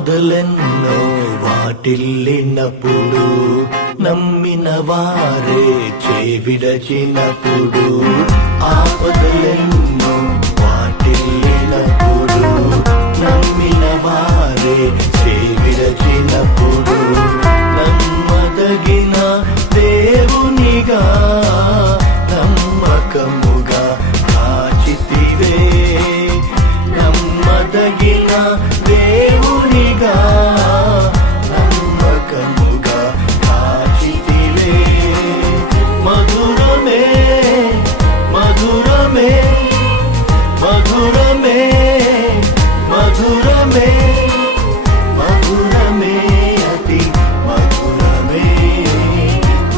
ఆపదలెన్నో వాటిల్లినప్పుడు నమ్మిన వారే చేవిడచినప్పుడు ఆపదలెన్నో వాటిల్లినప్పుడు నమ్మిన వారే చేవిడచినప్పుడు నమ్మదగిన దేవునిగా నమ్మకముగా కాచితివే నమ్మదగిన దేవునిగా నమ్మకముగా కాచితివే మధురమే మధురమే మధురమే మధురమే మధురమే అతి మధురమే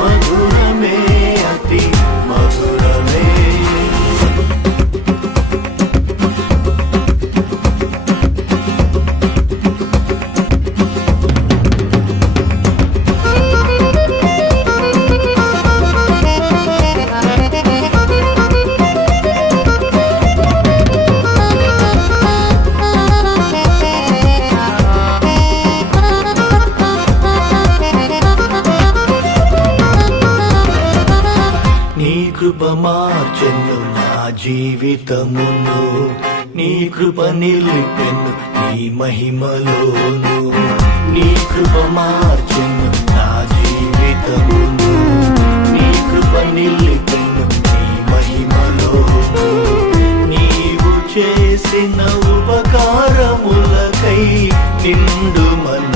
మధురమే అతి మధురమే నీ కృప మార్చెను నా జీవితమును నీ కృప నిలిపెను నీ మహిమలోను నీ కృప మార్చెను నా జీవితమును నీ కృప నిలిపెను నీ మహిమలోను నీవు చేసిన ఉపకారములకై నిండు మన